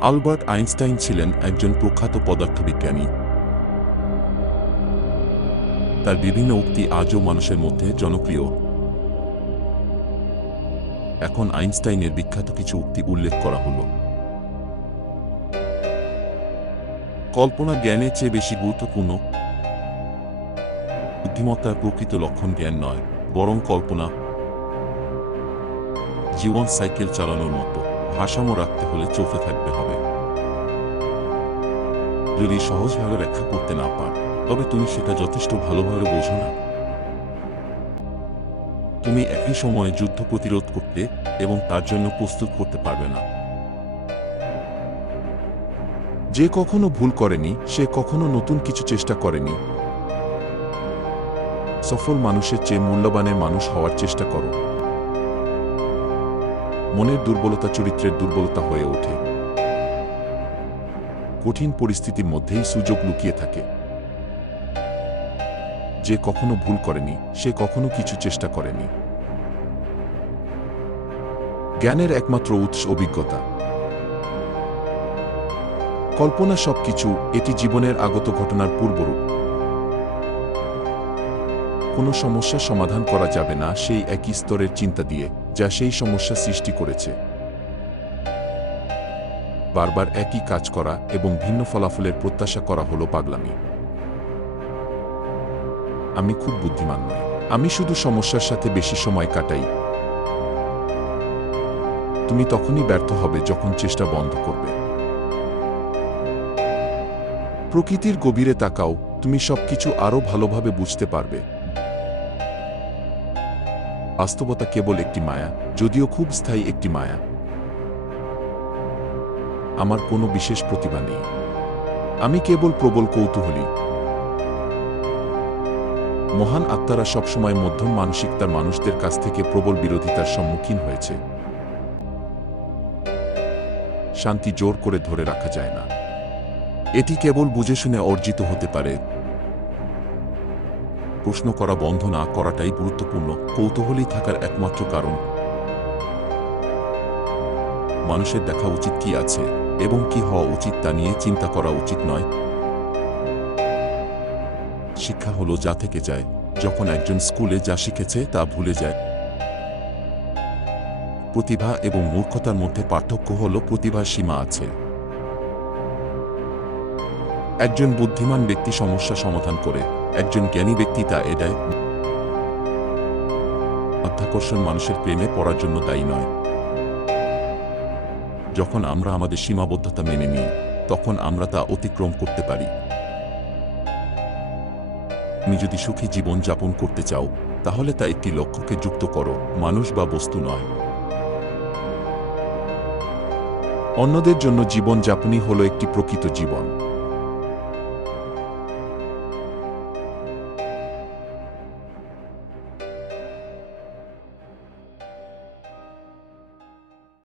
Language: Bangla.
আলবার্ট আইনস্টাইন ছিলেন একজন প্রখ্যাত পদার্থবিজ্ঞানী। তার বিভিন্ন উক্তি আজও মানুষের মধ্যে জনপ্রিয়। এখন আইনস্টাইনের বিখ্যাত কিছু উক্তি উল্লেখ করা হল। কল্পনা জ্ঞানের চেয়ে বেশি গুরুত্বপূর্ণ বুদ্ধিমত্তার প্রকৃত লক্ষণ জ্ঞান নয়, বরং কল্পনা, জীবন সাইকেল চালানোর মতো। ভারসাম্য রাখতে হলে চলতে থাকতে হবে। যদি সহজভাবে ব্যাখ্যা করতে না পার, তবে তুমি সেটা যথেষ্ট ভালোভাবে বোঝো না। তুমি একই সময়ে যুদ্ধ প্রতিরোধ করতে এবং তার জন্য প্রস্তুত করতে পারবে না। যে কখনো ভুল করেনি, সে কখনো নতুন কিছু চেষ্টা করেনি। সফল মানুষের চেয়ে মূল্যবানের মানুষ হওয়ার চেষ্টা করো। মনের দুর্বলতা চরিত্রের দুর্বলতা হয়ে ওঠে। কঠিন পরিস্থিতির মধ্যেই সুযোগ লুকিয়ে থাকে। যে কখনো ভুল করেনি, সে কখনো কিছু চেষ্টা করেনি। জ্ঞানের একমাত্র উৎস অভিজ্ঞতা। কল্পনা সবকিছু এটি জীবনের আগত ঘটনার পূর্বরূপ। কোনো সমস্যার সমাধান করা যাবে না সেই একই স্তরের চিন্তা দিয়ে। যা সেই সমস্যা সৃষ্টি করেছে। বারবার একই কাজ করা এবং ভিন্ন ফলাফলের প্রত্যাশা করা হলো পাগলামি। আমি খুব বুদ্ধিমান নই। আমি শুধু সমস্যার সাথে বেশি সময় কাটাই। তুমি তখনই ব্যর্থ হবে যখন চেষ্টা বন্ধ করবে। প্রকৃতির গভীরে তাকাও, তুমি সবকিছু আরও ভালোভাবে বুঝতে পারবে। বাস্তবতা কেবল একটি মায়া, যদিও খুব স্থায়ী একটি মায়া। আমার কোনো বিশেষ প্রতিভা নেই। আমি কেবল প্রবল কৌতূহলী। মহান আত্মারা সবসময় মধ্যম মানসিকতার মানুষদের কাছ থেকে প্রবল বিরোধিতার সম্মুখীন হয়েছে। শান্তি জোর করে ধরে রাখা যায় না। এটি কেবল বুঝে শুনে অর্জিত হতে পারে। প্রশ্ন করা বন্ধ না করাটাই গুরুত্বপূর্ণ কৌতূহলী থাকার একমাত্র কারণ। মানুষের দেখা উচিত কি আছে এবং কি হওয়া উচিত তা নিয়ে চিন্তা করা উচিত নয়। শিক্ষা হলো যা থেকে যায়, যখন একজন স্কুলে যা শিখেছে তা ভুলে যায়। প্রতিভা এবং মূর্খতার মধ্যে পার্থক্য হল প্রতিভার সীমা আছে। একজন বুদ্ধিমান ব্যক্তি সমস্যা সমাধান করে একজন জ্ঞানী ব্যক্তি তা এড়ায় অধ্যাকর্ষণ মানুষের প্রেমে পড়ার জন্য দায়ী নয়। যখন আমরা আমাদের সীমাবদ্ধতা মেনে নিই, তখন আমরা তা অতিক্রম করতে পারি। তুমি যদি সুখী জীবন যাপন করতে চাও, তাহলে তা একটি লক্ষ্যকে যুক্ত করো, মানুষ বা বস্তু নয়। অন্যদের জন্য জীবন যাপনই হল একটি প্রকৃত জীবন।